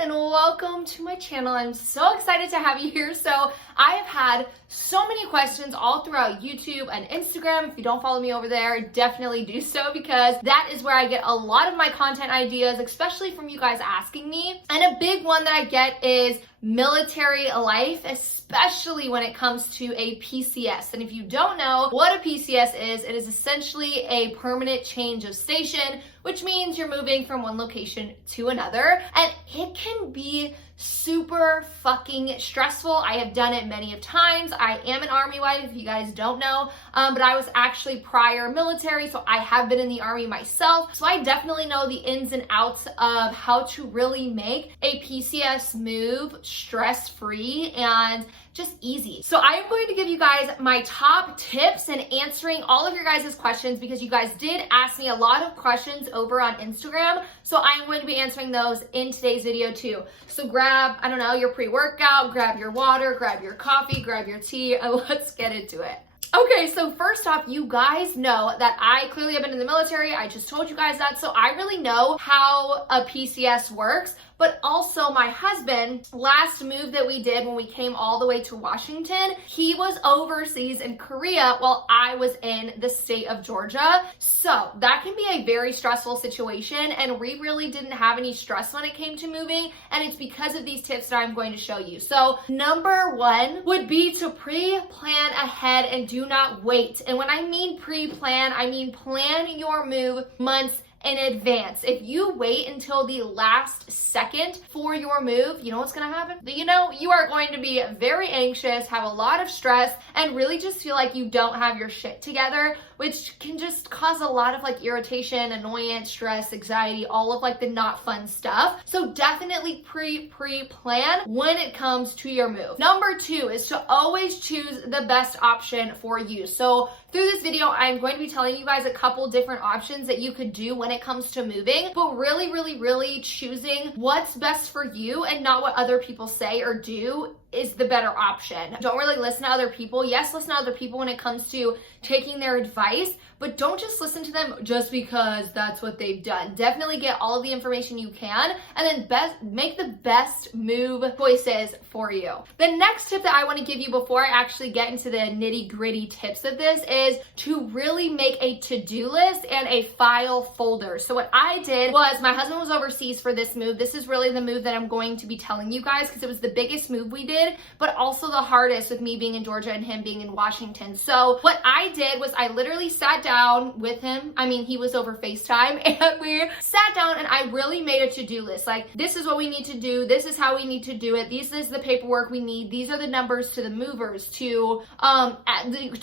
and welcome to my channel. I'm so excited to have you here. So I have had so many questions all throughout YouTube and Instagram. If you don't follow me over there, definitely do so, because that is where I get a lot of my content ideas, especially from you guys asking me. And a big one that I get is military life, especially when it comes to a PCS. And if you don't know what a PCS is, it is essentially a permanent change of station, which means you're moving from one location to another. And it can be super fucking stressful. I have done it many of times. I am an Army wife, if you guys don't know, but I was actually prior military, so I have been in the Army myself. So I definitely know the ins and outs of how to really make a PCS move stress-free and just easy. So I am going to give you guys my top tips and answering all of your guys' questions, because you guys did ask me a lot of questions over on Instagram. So I'm going to be answering those in today's video too. So grab, I don't know, your pre-workout, grab your water, grab your coffee, grab your tea, and let's get into it. Okay, so first off, you guys know that I clearly have been in the military. I just told you guys that, so I really know how a PCS works. But also my husband, last move that we did when we came all the way to Washington, he was overseas in Korea while I was in the state of Georgia. So that can be a very stressful situation, and we really didn't have any stress when it came to moving, and it's because of these tips that I'm going to show you. So number one would be to pre-plan ahead and do not wait. And when I mean pre-plan, I mean plan your move months in advance. If you wait until the last second for your move, you know what's gonna happen? You know, you are going to be very anxious, have a lot of stress, and really just feel like you don't have your shit together, which can just cause a lot of like irritation, annoyance, stress, anxiety, all of like the not fun stuff. So definitely pre-plan when it comes to your move. Number two is to always choose the best option for you. So through this video, I'm going to be telling you guys a couple different options that you could do when it comes to moving, but really choosing what's best for you and not what other people say or do is the better option. Don't really listen to other people. Yes, listen to other people when it comes to taking their advice, but don't just listen to them just because that's what they've done. Definitely get all of the information you can, and then make the best move choices for you. The next tip that I want to give you before I actually get into the nitty-gritty tips of this is to really make a to-do list and a file folder. So what I did was, my husband was overseas for this move. This is really the move that I'm going to be telling you guys, because it was the biggest move we did, but also the hardest with me being in Georgia and him being in Washington. So what I did was I literally sat down with him. I mean, he was over FaceTime, and we sat down and I really made a to-do list. Like, this is what we need to do. This is how we need to do it. This is the paperwork we need. These are the numbers to the movers, to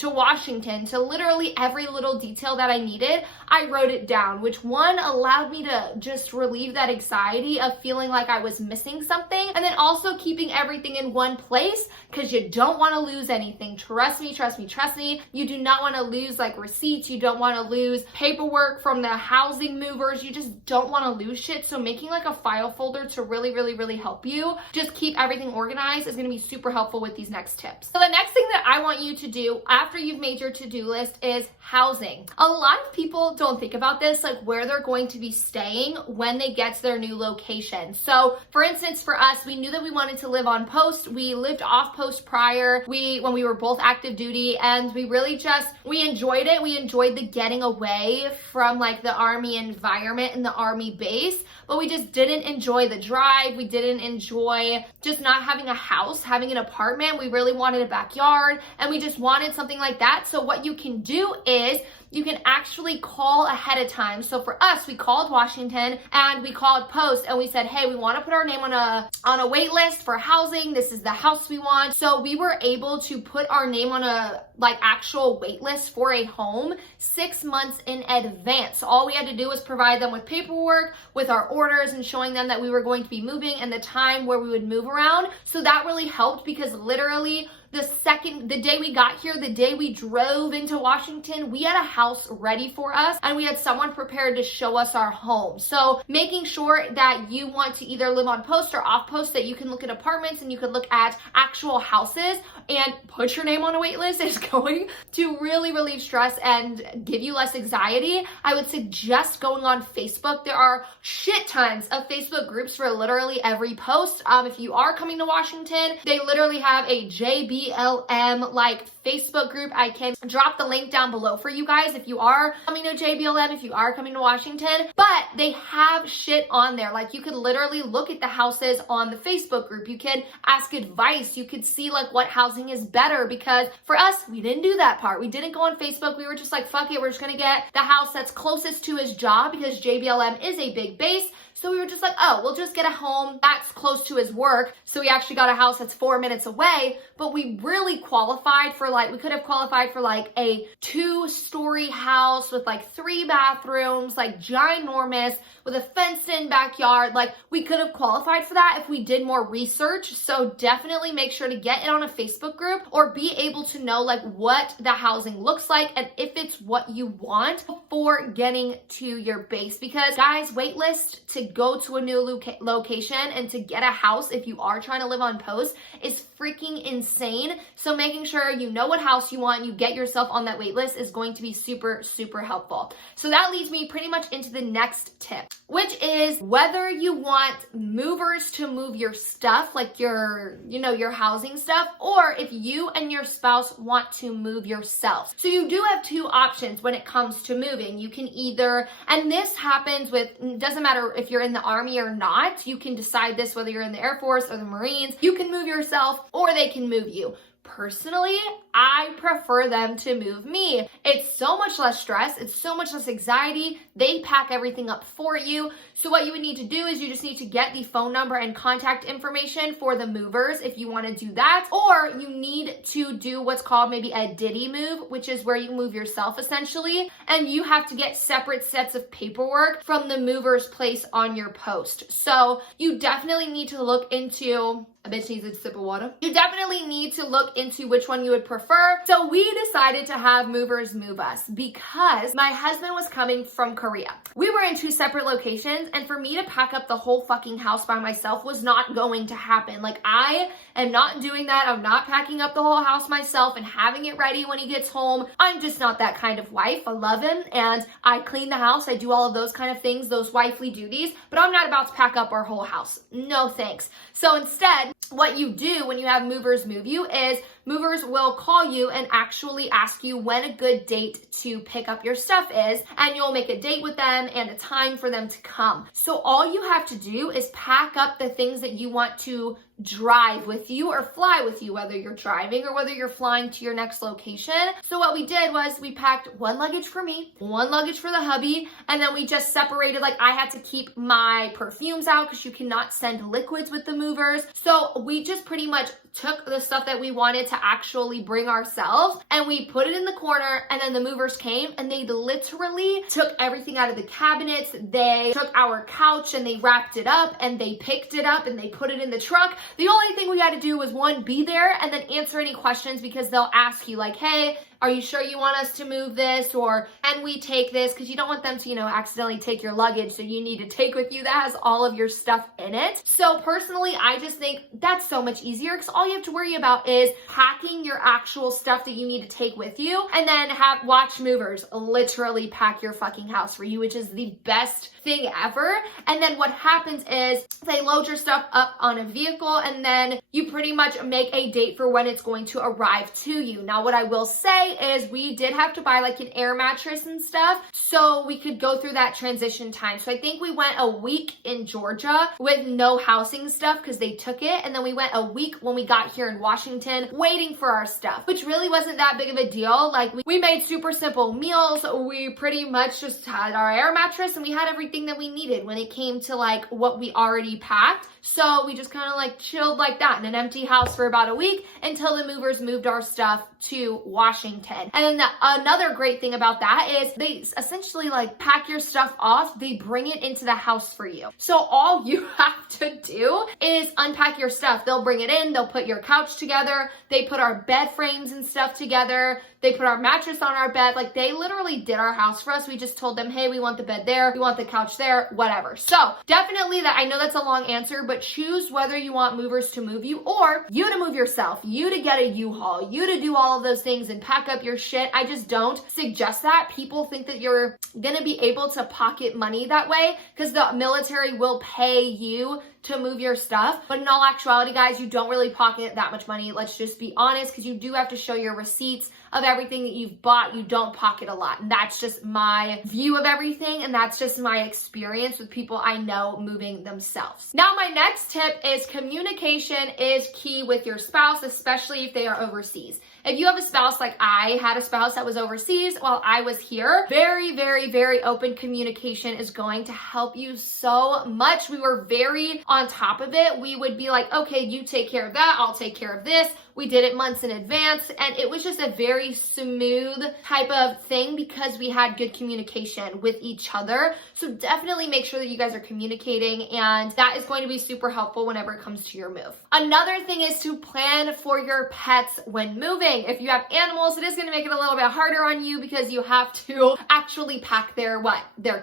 Washington, to literally every little detail that I needed. I wrote it down, which one allowed me to just relieve that anxiety of feeling like I was missing something, and then also keeping everything in one place, because you don't want to lose anything. Trust me. You do not want to lose like receipts. You don't want to lose paperwork from the housing movers. You just don't want to lose shit. So making like a file folder to really help you just keep everything organized is going to be super helpful with these next tips. So the next thing that I want you to do after you've made your to-do list is housing. A lot of people don't think about this, like where they're going to be staying when they get to their new location. So for instance, for us, we knew that we wanted to live on post. We lived off post prior, when we were both active duty, and we really we enjoyed it. We enjoyed the getting away from like the Army environment and the Army base, but we just didn't enjoy the drive. We didn't enjoy just not having a house, having an apartment. We really wanted a backyard, and we just wanted something like that. So what you can do is you can actually call ahead of time. So for us, we called Washington and we called Post and we said, hey, we want to put our name on a wait list for housing. This is the house we want. So we were able to put our name on a like actual wait list for a home 6 months in advance. So all we had to do was provide them with paperwork, with our orders, and showing them that we were going to be moving and the time where we would move around. So that really helped, because literally the day we got here, the day we drove into Washington, we had a house ready for us and we had someone prepared to show us our home. So making sure that you want to either live on post or off post, that you can look at apartments and you can look at actual houses and put your name on a wait list is going to really relieve stress and give you less anxiety. I would suggest going on Facebook. There are shit tons of Facebook groups for literally every post. If you are coming to Washington, they literally have a JBLM like Facebook group. I can drop the link down below for you guys if you are coming to JBLM, if you are coming to Washington, but they have shit on there. Like you could literally look at the houses on the Facebook group. You can ask advice. You could see like what housing is better, because for us, we didn't do that part. We didn't go on Facebook. We were just like, fuck it. We're just going to get the house that's closest to his job, because JBLM is a big base. So we were just like, oh, we'll just get a home that's close to his work. So we actually got a house that's 4 minutes away, but we really qualified for like, we could have qualified for like a 2-story house with like 3 bathrooms, like ginormous, with a fenced in backyard. Like we could have qualified for that if we did more research. So definitely make sure to get it on a Facebook group or be able to know like what the housing looks like and if it's what you want before getting to your base. Because guys, wait list to go to a new location and to get a house if you are trying to live on post is freaking insane. So making sure you know what house you want and you get yourself on that wait list is going to be super, super helpful. So that leads me pretty much into the next tip, which is whether you want movers to move your stuff, like your, your housing stuff, or if you and your spouse want to move yourself. So you do have 2 options when it comes to moving. You can either, and this happens with, doesn't matter if you're in the Army or not, you can decide this whether you're in the Air Force or the Marines. You can move yourself or they can move you. Personally, I prefer them to move me. It's so much less stress. It's so much less anxiety. They pack everything up for you. So what you would need to do is you just need to get the phone number and contact information for the movers if you want to do that. Or you need to do what's called maybe a Diddy move, which is where you move yourself essentially. And you have to get separate sets of paperwork from the mover's place on your post. So you definitely need to look into, a bitch needs a sip of water. You definitely need to look into which one you would prefer. So we decided to have movers move us because my husband was coming from Korea. We were in 2 separate locations, and for me to pack up the whole fucking house by myself was not going to happen. Like, I am not doing that. I'm not packing up the whole house myself and having it ready when he gets home. I'm just not that kind of wife. I love him and I clean the house. I do all of those kind of things, those wifely duties, but I'm not about to pack up our whole house. No thanks. So instead, what you do when you have movers move you is movers will call you and actually ask you when a good date to pick up your stuff is, and you'll make a date with them and a time for them to come. So all you have to do is pack up the things that you want to drive with you or fly with you, whether you're driving or whether you're flying to your next location. So what we did was we packed 1 luggage for me, 1 luggage for the hubby, and then we just separated, like I had to keep my perfumes out because you cannot send liquids with the movers. So we just pretty much took the stuff that we wanted to actually bring ourselves and we put it in the corner, and then the movers came and they literally took everything out of the cabinets. They took our couch and they wrapped it up and they picked it up and they put it in the truck. The only thing we had to do was 1, be there and then answer any questions, because they'll ask you like, hey, are you sure you want us to move this, or can we take this? Because you don't want them to, accidentally take your luggage. So you need to take with you that has all of your stuff in it. So personally, I just think that's so much easier, because all you have to worry about is packing your actual stuff that you need to take with you, and then watch movers literally pack your fucking house for you, which is the best thing ever. And then what happens is they load your stuff up on a vehicle, and then you pretty much make a date for when it's going to arrive to you. Now, what I will say is we did have to buy like an air mattress and stuff so we could go through that transition time. So I think we went a week in Georgia with no housing stuff because they took it, and then we went a week when we got here in Washington waiting for our stuff, which really wasn't that big of a deal. Like we made super simple meals. We pretty much just had our air mattress and we had everything that we needed when it came to like what we already packed. So we just kind of like chilled like that in an empty house for about a week until the movers moved our stuff to Washington. Washington. And then another great thing about that is they essentially like pack your stuff off, they bring it into the house for you. So all you have to do is unpack your stuff. They'll bring it in, they'll put your couch together, they put our bed frames and stuff together, they put our mattress on our bed. Like they literally did our house for us. We just told them, hey, we want the bed there, we want the couch there, whatever. So definitely that, I know that's a long answer, but choose whether you want movers to move you or you to move yourself, you to get a U-Haul, you to do all of those things and pack up your shit. I just don't suggest that. People think that you're gonna be able to pocket money that way because the military will pay you to move your stuff. But in all actuality, guys, you don't really pocket that much money. Let's just be honest, because you do have to show your receipts of everything that you've bought. You don't pocket a lot. And that's just my view of everything. And that's just my experience with people I know moving themselves. Now, my next tip is communication is key with your spouse, especially if they are overseas. If you have a spouse, like I had a spouse that was overseas while I was here, very, very, very open communication is going to help you so much. We were very on top of it. We would be like, okay, you take care of that, I'll take care of this. We did it months in advance, and it was just a very smooth type of thing because we had good communication with each other. So definitely make sure that you guys are communicating, and that is going to be super helpful whenever it comes to your move. Another thing is to plan for your pets when moving. If you have animals, it is going to make it a little bit harder on you because you have to actually pack their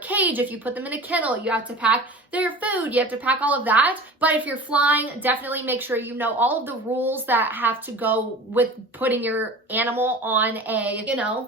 cage. If you put them in a kennel, you have to pack their food, you have to pack all of that. But if you're flying, definitely make sure you know all of the rules that have to go with putting your animal on a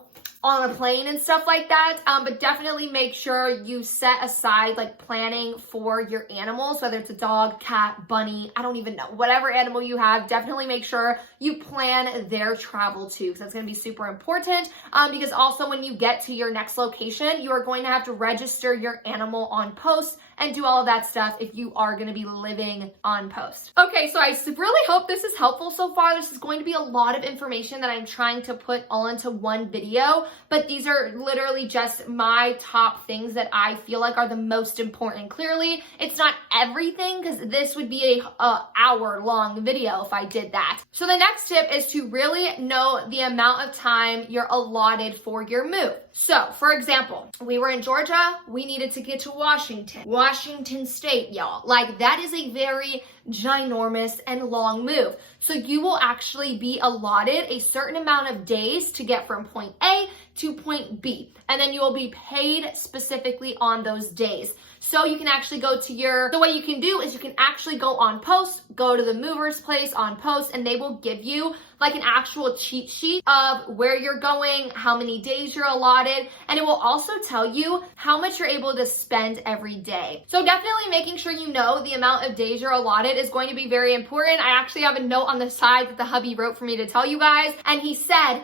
plane and stuff like that. But definitely make sure you set aside like planning for your animals, whether it's a dog, cat, bunny, I don't even know, whatever animal you have, definitely make sure you plan their travel too, because that's going to be super important. Because also when you get to your next location, you are going to have to register your animal on post and do all of that stuff if you are going to be living on post. Okay, so I really hope this is helpful so far. This is going to be a lot of information that I'm trying to put all into one video, but these are literally just my top things that I feel like are the most important. Clearly, it's not everything because this would be a hour-long video if I did that. So the next tip is to really know the amount of time you're allotted for your move. So, for example, we were in Georgia, we needed to get to Washington State, y'all. Like, that is a very ginormous and long move. So you will actually be allotted a certain amount of days to get from point A to point B. And then you will be paid specifically on those days. So you can actually go to the way you can do is you can actually go on post, go to the mover's place on post, and they will give you like an actual cheat sheet of where you're going, how many days you're allotted, and it will also tell you how much you're able to spend every day. So definitely making sure you know the amount of days you're allotted is going to be very important. I actually have a note on the side that the hubby wrote for me to tell you guys, and he said,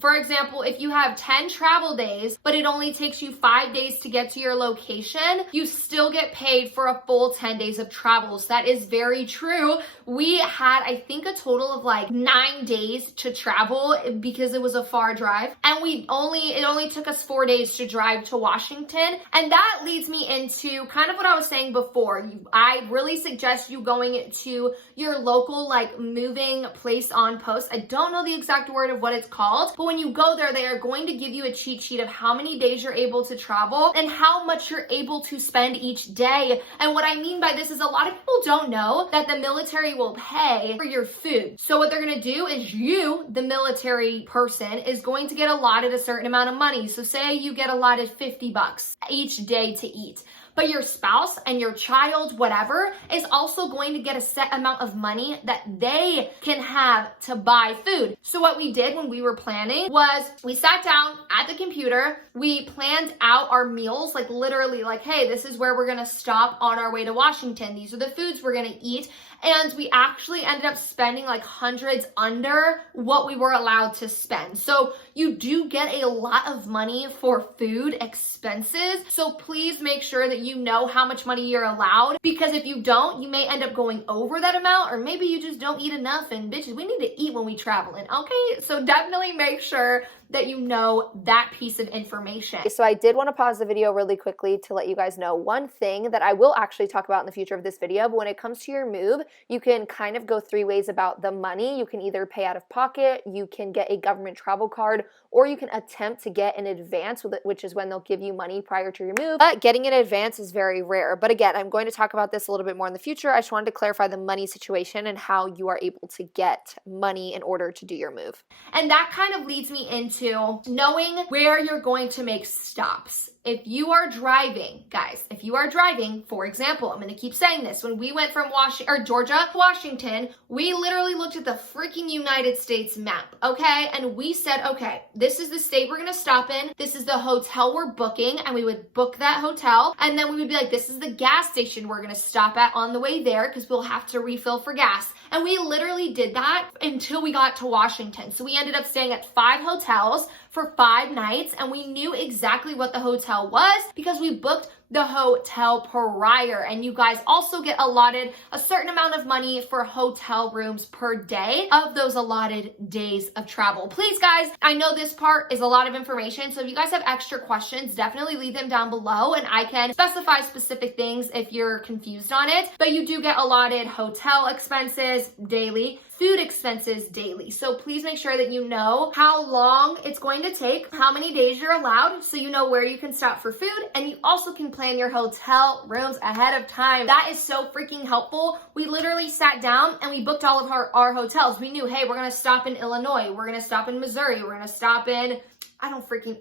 for example, if you have 10 travel days, but it only takes you 5 days to get to your location, you still get paid for a full 10 days of travel. So that is very true. We had, I think, a total of like 9 days to travel because it was a far drive. And it only took us 4 days to drive to Washington. And that leads me into kind of what I was saying before. I really suggest you going to your local like moving place on post. I don't know the exact word of what it's called, but when you go there, they are going to give you a cheat sheet of how many days you're able to travel and how much you're able to spend each day. And what I mean by this is a lot of people don't know that the military will pay for your food. So what they're going to do is you, the military person, is going to get allotted a certain amount of money. So say you get allotted $50 each day to eat. But your spouse and your child, whatever, is also going to get a set amount of money that they can have to buy food. So what we did when we were planning was we sat down at the computer, we planned out our meals, like literally like, hey, this is where we're gonna stop on our way to Washington. These are the foods we're gonna eat. And we actually ended up spending like hundreds under what we were allowed to spend. So you do get a lot of money for food expenses. So please make sure that you know how much money you're allowed, because if you don't, you may end up going over that amount, or maybe you just don't eat enough. And bitches, we need to eat when we travel. And okay, so definitely make sure that you know that piece of information. So I did want to pause the video really quickly to let you guys know one thing that I will actually talk about in the future of this video. But when it comes to your move, you can kind of go three ways about the money. You can either pay out of pocket, you can get a government travel card, or you can attempt to get an advance, which is when they'll give you money prior to your move. But getting an advance is very rare. But again, I'm going to talk about this a little bit more in the future. I just wanted to clarify the money situation and how you are able to get money in order to do your move. And that kind of leads me into knowing where you're going to make stops. If you are driving, guys, if you are driving, for example, I'm going to keep saying this. When we went from Georgia to Washington, we literally looked at the freaking United States map, okay? And we said, okay, this is the state we're going to stop in. This is the hotel we're booking. And we would book that hotel. And then we would be like, this is the gas station we're going to stop at on the way there because we'll have to refill for gas. And we literally did that until we got to Washington. So we ended up staying at 5 hotels for 5 nights, and we knew exactly what the hotel was because we booked the hotel prior. And you guys also get allotted a certain amount of money for hotel rooms per day of those allotted days of travel. Please, guys, I know this part is a lot of information, so if you guys have extra questions, definitely leave them down below and I can specify specific things if you're confused on it. But you do get allotted hotel expenses daily, food expenses daily. So please make sure that you know how long it's going to take, how many days you're allowed, so you know where you can stop for food, and you also can plan your hotel rooms ahead of time. That is so freaking helpful. We literally sat down and we booked all of our hotels. We knew, hey, we're gonna stop in Illinois, we're gonna stop in Missouri, we're gonna stop in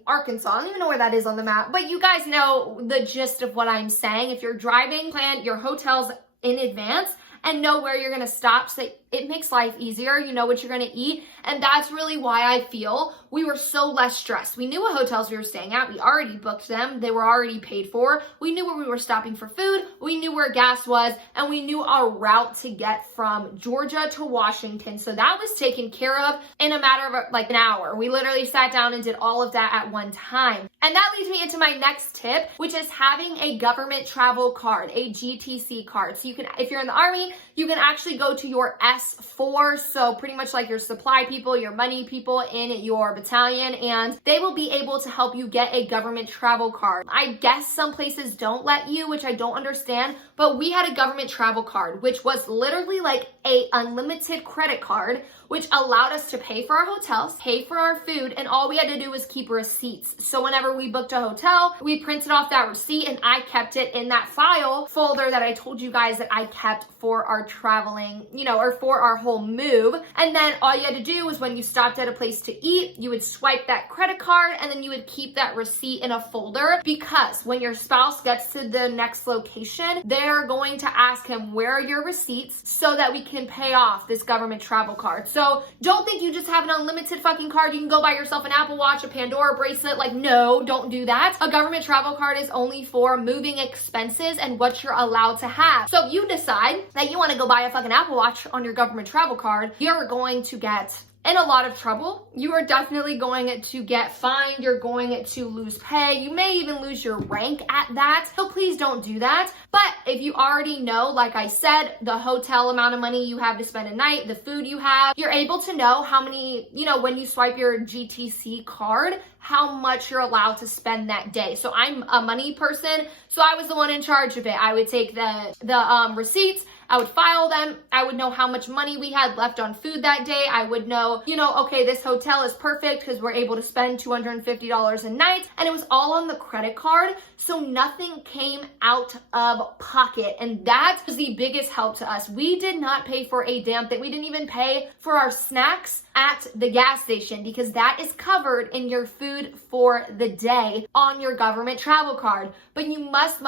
Arkansas. I don't even know where that is on the map, but you guys know the gist of what I'm saying. If you're driving, plan your hotels in advance and know where you're gonna stop so it makes life easier. You know what you're gonna eat. And that's really why I feel we were so less stressed. We knew what hotels we were staying at. We already booked them. They were already paid for. We knew where we were stopping for food. We knew where gas was, and we knew our route to get from Georgia to Washington. So that was taken care of in a matter of like an hour. We literally sat down and did all of that at one time. And that leads me into my next tip, which is having a government travel card, a GTC card. So you can, if you're in the Army, you can actually go to your S4, so pretty much like your supply people, your money people in your battalion, and they will be able to help you get a government travel card. I guess some places don't let you, which I don't understand, but we had a government travel card, which was literally like a unlimited credit card, which allowed us to pay for our hotels, pay for our food, and all we had to do was keep receipts. So whenever we booked a hotel, we printed off that receipt and I kept it in that file folder that I told you guys that I kept for our traveling, or for our whole move. And then all you had to do was when you stopped at a place to eat, you would swipe that credit card and then you would keep that receipt in a folder, because when your spouse gets to the next location, they're going to ask him, where are your receipts, so that we can pay off this government travel card. So don't think you just have an unlimited fucking card. You can go buy yourself an Apple Watch, a Pandora bracelet. Like, no, don't do that. A government travel card is only for moving expenses and what you're allowed to have. So if you decide that you want to go buy a fucking Apple Watch on your government travel card, you're going to get in a lot of trouble. You are definitely going to get fined. You're going to lose pay. You may even lose your rank at that. So please don't do that. But if you already know, like I said, the hotel amount of money you have to spend a night, the food you have, you're able to know how many, when you swipe your GTC card, how much you're allowed to spend that day. So I'm a money person, so I was the one in charge of it. I would take the receipts, I would file them. I would know how much money we had left on food that day. I would know, okay, this hotel is perfect because we're able to spend $250 a night. And it was all on the credit card. So nothing came out of pocket. And that was the biggest help to us. We did not pay for a damn thing. We didn't even pay for our snacks at the gas station because that is covered in your food for the day on your government travel card. But you must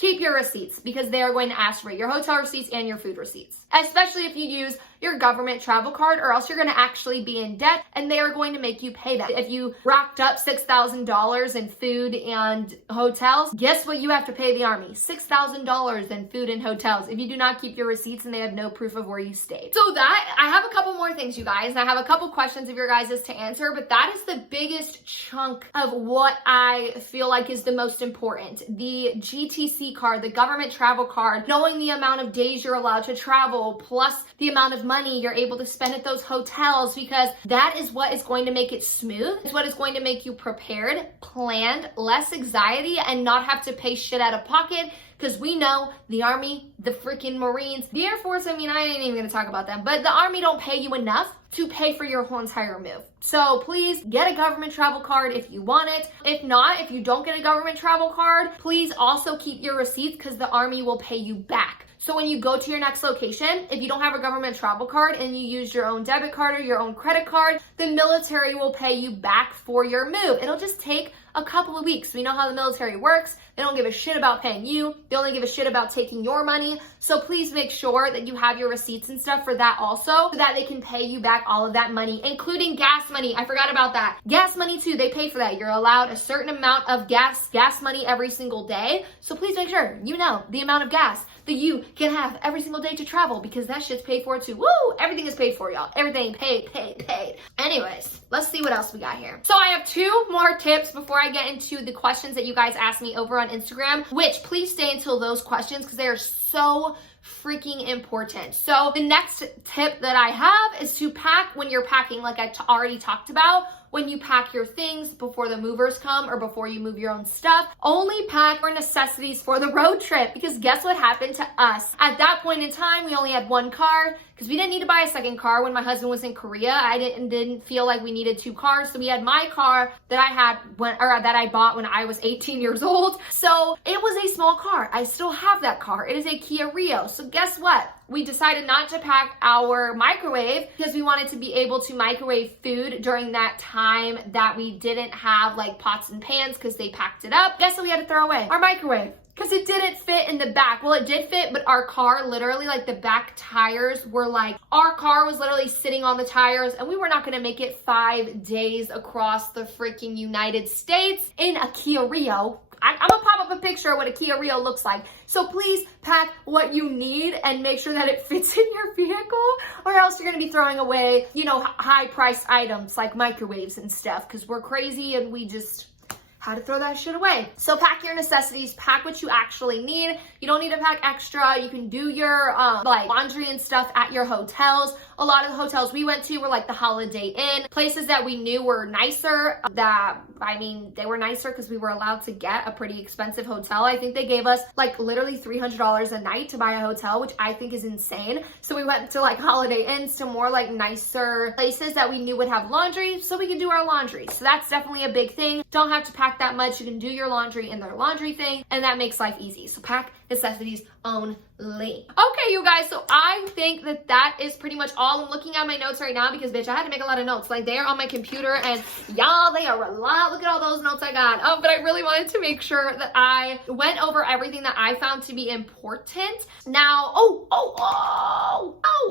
keep your receipts because they are going to ask for your hotel receipts and your food receipts, especially if you use your government travel card, or else you're going to actually be in debt and they are going to make you pay that. If you racked up $6,000 in food and hotels, guess what you have to pay the Army? $6,000 in food and hotels if you do not keep your receipts and they have no proof of where you stayed. So that, I have a couple more things, you guys, and I have a couple questions of your guys' to answer, but that is the biggest chunk of what I feel like is the most important. The GTC card, the government travel card, knowing the amount of days you're allowed to travel, plus the amount of money you're able to spend at those hotels, because that is what is going to make it smooth. It's what is going to make you prepared, planned, less anxiety, and not have to pay shit out of pocket. Because we know the Army, the freaking Marines, the Air Force, I mean, I ain't even gonna talk about them, but the Army don't pay you enough to pay for your whole entire move. So please get a government travel card if you want it. If not, if you don't get a government travel card, please also keep your receipts because the Army will pay you back. So when you go to your next location, if you don't have a government travel card and you use your own debit card or your own credit card, the military will pay you back for your move. It'll just take a couple of weeks. We know how the military works. They don't give a shit about paying you. They only give a shit about taking your money. So please make sure that you have your receipts and stuff for that also, so that they can pay you back all of that money, including gas money. I forgot about that. Gas money too, they pay for that. You're allowed a certain amount of gas money every single day. So please make sure you know the amount of gas that you can have every single day to travel, because that shit's paid for too. Woo! Everything is paid for, y'all. Everything paid. Anyways, let's see what else we got here. So I have 2 more tips before I get into the questions that you guys asked me over on Instagram, which please stay until those questions because they are so freaking important. So the next tip that I have is to pack when you're packing, like I already talked about. When you pack your things before the movers come or before you move your own stuff, only pack for necessities for the road trip, because guess what happened to us? At that point in time, we only had 1 car because we didn't need to buy a second car when my husband was in Korea. I didn't feel like we needed 2 cars. So we had my car that I bought when I was 18 years old. So it was a small car. I still have that car. It is a Kia Rio. So guess what? We decided not to pack our microwave because we wanted to be able to microwave food during that time that we didn't have like pots and pans because they packed it up. Guess what we had to throw away? Our microwave. Because it didn't fit in the back. Well, it did fit, but our car literally, like the back tires were like, our car was literally sitting on the tires and we were not gonna make it 5 days across the freaking United States in a Kia Rio. I'm gonna pop up a picture of what a Kia Rio looks like. So please pack what you need and make sure that it fits in your vehicle, or else you're gonna be throwing away, you know, high priced items like microwaves and stuff, because we're crazy and we just had to throw that shit away. So pack your necessities, pack what you actually need. You don't need to pack extra. You can do your like laundry and stuff at your hotels. A lot of the hotels we went to were like the Holiday Inn, places that we knew were nicer. They were nicer because we were allowed to get a pretty expensive hotel. I think they gave us like literally $300 a night to buy a hotel, which I think is insane. So we went to like Holiday Inns, to more like nicer places that we knew would have laundry, so we could do our laundry. So that's definitely a big thing. Don't have to pack that much. You can do your laundry in their laundry thing, and that makes life easy. So pack necessities only. Okay, you guys, so I think that is pretty much all. I'm looking at my notes right now because, bitch, I had to make a lot of notes. Like, they are on my computer, and y'all, they are a lot. Look at all those notes I got. But I really wanted to make sure that I went over everything that I found to be important. Now,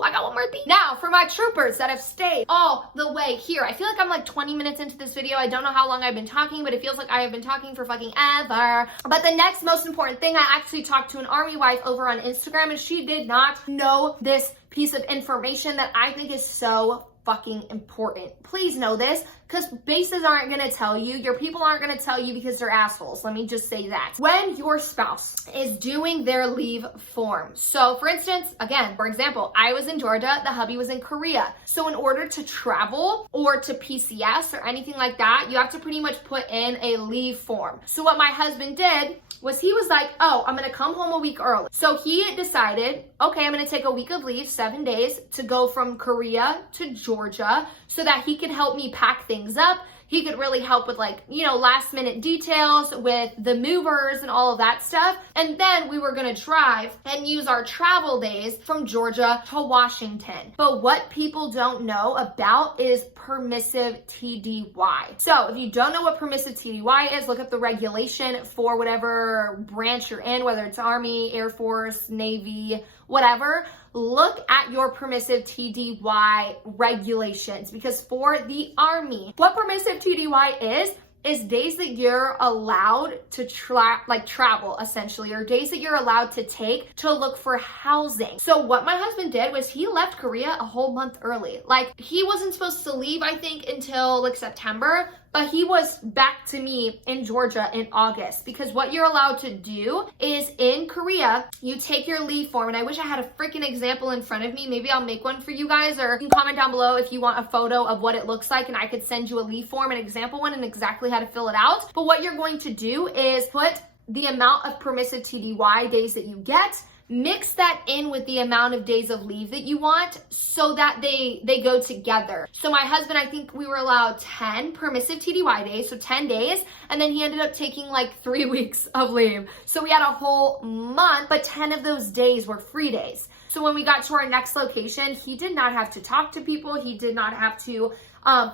I got one more thing. Now, for my troopers that have stayed all the way here, I feel like I'm like 20 minutes into this video. I don't know how long I've been talking, but it feels like I have been talking for fucking ever. But the next most important thing, I actually talked to an Army wife over on Instagram, and she did not know this piece of information that I think is so fucking important. Please know this, because bases aren't gonna tell you, your people aren't gonna tell you because they're assholes. Let me just say that. When your spouse is doing their leave form, so for instance, again, for example, I was in Georgia, the hubby was in Korea. So in order to travel or to PCS or anything like that, you have to pretty much put in a leave form. So what my husband did was he was like, oh, I'm gonna come home a week early. So he decided, okay, I'm gonna take a week of leave, 7 days, to go from Korea to Georgia so that he could help me pack things up. He could really help with, like, you know, last minute details with the movers and all of that stuff. And then we were gonna drive and use our travel days from Georgia to Washington. But what people don't know about is permissive TDY. So if you don't know what permissive TDY is, look up the regulation for whatever branch you're in, whether it's Army, Air Force, Navy, whatever. Look at your permissive TDY regulations, because for the Army, what permissive TDY is days that you're allowed to travel, essentially, or days that you're allowed to take to look for housing. So what my husband did was he left Korea a whole month early. Like, he wasn't supposed to leave, I think, until like September, but he was back to me in Georgia in August, because what you're allowed to do is in Korea, you take your leave form, and I wish I had a freaking example in front of me. Maybe I'll make one for you guys, or you can comment down below if you want a photo of what it looks like and I could send you a leave form, an example one, and exactly how to fill it out. But what you're going to do is put the amount of permissive TDY days that you get, mix that in with the amount of days of leave that you want, so that they go together. So my husband, I think we were allowed 10 permissive TDY days, so 10 days, and then he ended up taking like 3 weeks of leave. So we had a whole month, but 10 of those days were free days. So when we got to our next location, he did not have to talk to people. He did not have to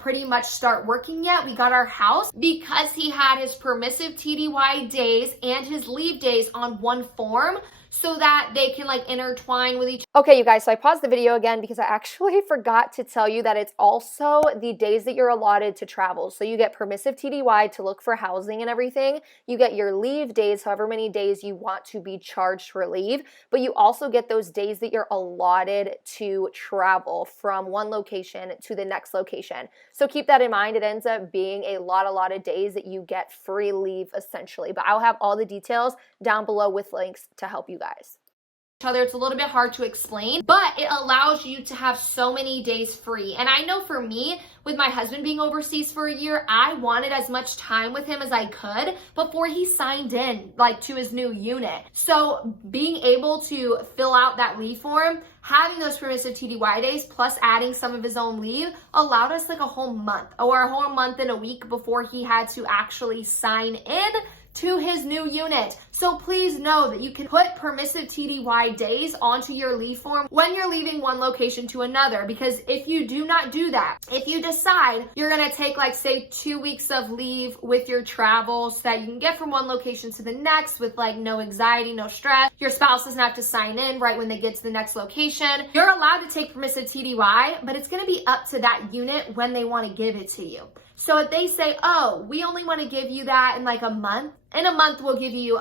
pretty much start working yet. We got our house because he had his permissive TDY days and his leave days on one form, so that they can like intertwine with each other. Okay, you guys, so I paused the video again because I actually forgot to tell you that it's also the days that you're allotted to travel. So you get permissive TDY to look for housing and everything. You get your leave days, however many days you want to be charged for leave, but you also get those days that you're allotted to travel from one location to the next location. So keep that in mind. It ends up being a lot of days that you get free leave essentially, but I'll have all the details down below with links to help you guys. It's a little bit hard to explain, but it allows you to have so many days free. And I know for me, with my husband being overseas for a year, I wanted as much time with him as I could before he signed in like to his new unit. So being able to fill out that leave form, having those permissive TDY days plus adding some of his own leave allowed us like a whole month, or a whole month and a week before he had to actually sign in to his new unit. So please know that you can put permissive TDY days onto your leave form when you're leaving one location to another, because if you do not do that, if you decide you're gonna take like say 2 weeks of leave with your travel so that you can get from one location to the next with like no anxiety, no stress, your spouse doesn't have to sign in right when they get to the next location, you're allowed to take permissive TDY, but it's gonna be up to that unit when they wanna give it to you. So if they say, oh, we only want to give you that in like a month, in a month we'll give you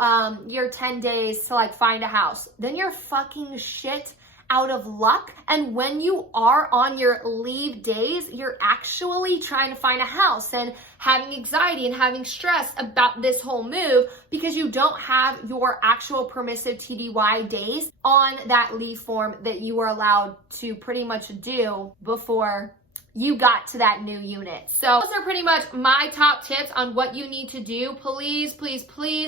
your 10 days to like find a house, then you're fucking shit out of luck. And when you are on your leave days, you're actually trying to find a house and having anxiety and having stress about this whole move because you don't have your actual permissive TDY days on that leave form that you were allowed to pretty much do before you got to that new unit. So those are pretty much my top tips on what you need to do. Please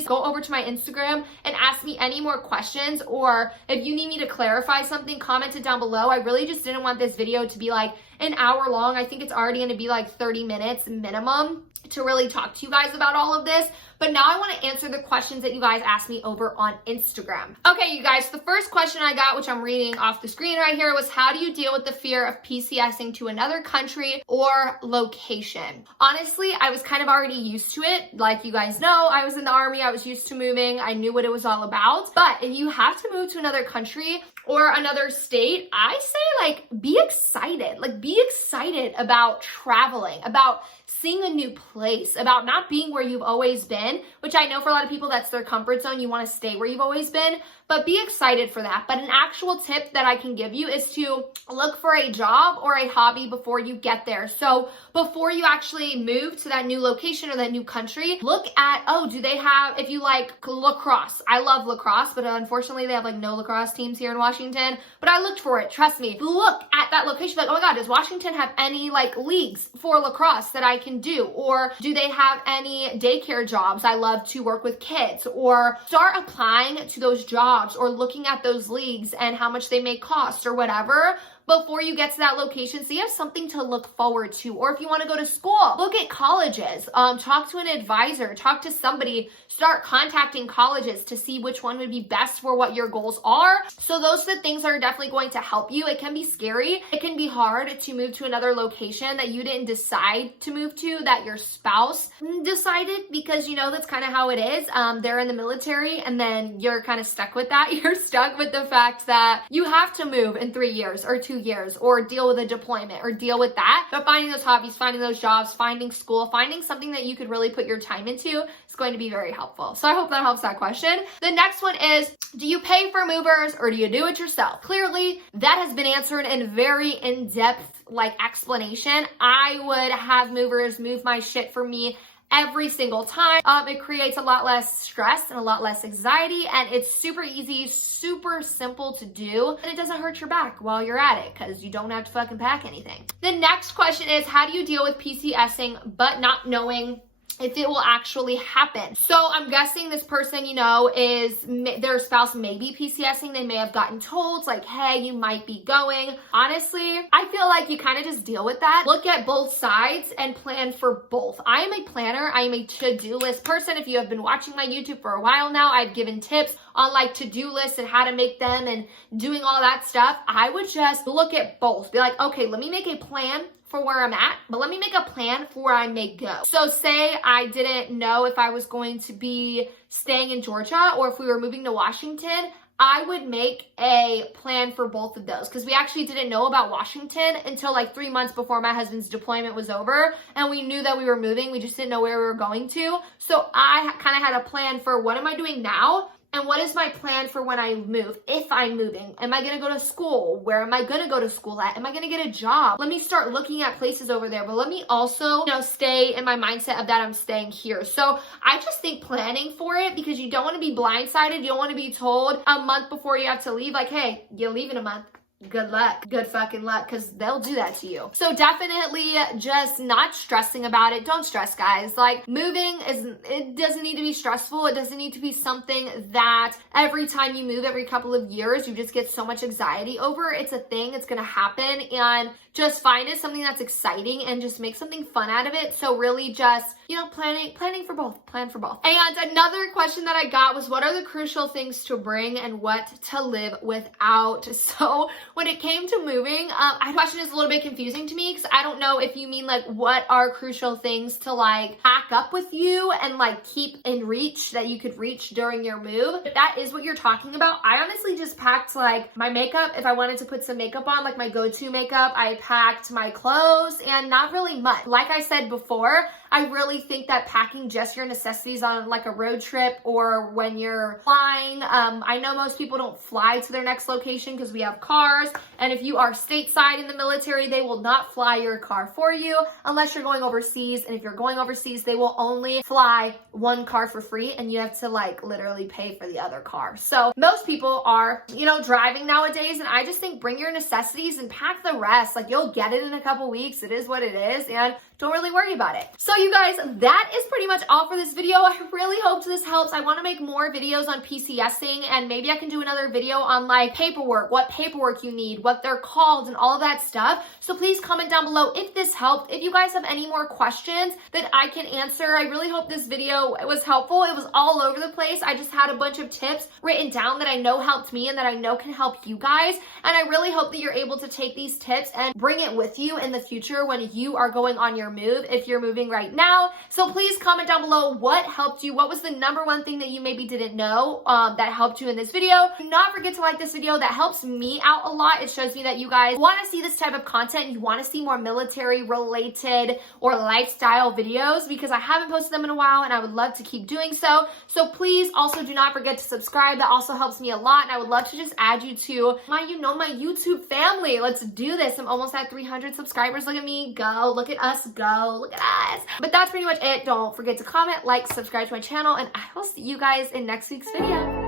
go over to my Instagram and ask me any more questions, or if you need me to clarify something, comment it down below. I really just didn't want this video to be like an hour long. I think it's already going to be like 30 minutes minimum to really talk to you guys about all of this. But now I want to answer the questions that you guys asked me over on Instagram. Okay, you guys, the first question I got, which I'm reading off the screen right here, was how do you deal with the fear of PCSing to another country or location? Honestly, I was kind of already used to it. Like you guys know, I was in the Army. I was used to moving. I knew what it was all about. But if you have to move to another country or another state, I say like be excited. Like be excited about traveling, about seeing a new place, about not being where you've always been, which I know for a lot of people that's their comfort zone. You want to stay where you've always been, but be excited for that. But an actual tip that I can give you is to look for a job or a hobby before you get there. So before you actually move to that new location or that new country, look at, oh, do they have, if you like lacrosse, I love lacrosse, but unfortunately they have like no lacrosse teams here in Washington, but I looked for it, trust me. Look at that location, like, oh my God, does Washington have any like leagues for lacrosse that I can do? Or do they have any daycare jobs? I love to work with kids. Or start applying to those jobs or looking at those leagues and how much they may cost or whatever before you get to that location, so you have something to look forward to. Or if you want to go to school, look at colleges, talk to an advisor, talk to somebody, start contacting colleges to see which one would be best for what your goals are. So those are the things that are definitely going to help you. It can be scary. It can be hard to move to another location that you didn't decide to move to, that your spouse decided, because you know that's kind of how it is. They're in the military and then you're kind of stuck with that. You're stuck with the fact that you have to move in 3 years or 2 2 years, or deal with a deployment, or deal with that. But finding those hobbies, finding those jobs, finding school, finding something that you could really put your time into is going to be very helpful. So I hope that helps that question. The next one is, do you pay for movers or do you do it yourself? Clearly, that has been answered in very in-depth explanation. I would have movers move my shit for me every single time. It creates a lot less stress and a lot less anxiety, and it's super easy, super simple to do, and it doesn't hurt your back while you're at it because you don't have to fucking pack anything. The next question is, how do you deal with PCSing but not knowing if it will actually happen? So I'm guessing this person, their spouse may be PCSing. They may have gotten told like, hey, you might be going. Honestly, I feel like you kind of just deal with that. Look at both sides and plan for both. I am a planner. I am a to-do list person. If you have been watching my YouTube for a while now, I've given tips on to-do lists and how to make them and doing all that stuff. I would just look at both. Be like, okay, let me make a plan for where I'm at, but let me make a plan for where I may go. So say I didn't know if I was going to be staying in Georgia or if we were moving to Washington, I would make a plan for both of those, because we actually didn't know about Washington until 3 months before my husband's deployment was over, and we knew that we were moving. We just didn't know where we were going to. So I kind of had a plan for what am I doing now? And what is my plan for when I move? If I'm moving, am I going to go to school? Where am I going to go to school at? Am I going to get a job? Let me start looking at places over there, but let me also, stay in my mindset of that I'm staying here. So I just think planning for it, because you don't want to be blindsided. You don't want to be told a month before you have to leave, hey, you leave in a month. Good luck, good fucking luck, because they'll do that to you. So definitely just not stressing about it. Don't stress, guys. Moving it doesn't need to be stressful. It doesn't need to be something that every time you move, every couple of years, you just get so much anxiety over. It's a thing, it's gonna happen, and just find it something that's exciting and just make something fun out of it. So really just, planning for both, plan for both. And another question that I got was, what are the crucial things to bring and what to live without? So when it came to moving, the question is a little bit confusing to me, because I don't know if you mean what are crucial things to pack up with you and keep in reach that you could reach during your move. If that is what you're talking about, I honestly just packed my makeup. If I wanted to put some makeup on, my go-to makeup, I packed my clothes and not really much. Like I said before, I really think that packing just your necessities on a road trip or when you're flying, I know most people don't fly to their next location because we have cars, and if you are stateside in the military, they will not fly your car for you unless you're going overseas, and if you're going overseas, they will only fly one car for free, and you have to literally pay for the other car. So most people are, driving nowadays, and I just think bring your necessities and pack the rest. You'll get it in a couple weeks. It is what it is, and don't really worry about it. So you guys, that is pretty much all for this video. I really hope this helps. I want to make more videos on PCSing, and maybe I can do another video on paperwork, what paperwork you need, what they're called, and all of that stuff. So please comment down below if this helped. If you guys have any more questions that I can answer, I really hope this video was helpful. It was all over the place. I just had a bunch of tips written down that I know helped me and that I know can help you guys. And I really hope that you're able to take these tips and bring it with you in the future when you are going on your move, if you're moving right now. So please comment down below what helped you. What was the number one thing that you maybe didn't know that helped you in this video? Do not forget to like this video. That helps me out a lot. It shows me that you guys want to see this type of content. You want to see more military related or lifestyle videos, because I haven't posted them in a while and I would love to keep doing so. So please also do not forget to subscribe. That also helps me a lot, and I would love to just add you to my YouTube family. Let's do this. I'm almost at 300 subscribers. Look at me go. Look at us go. Look at us. But that's pretty much it. Don't forget to comment, like, subscribe to my channel, and I will see you guys in next week's video.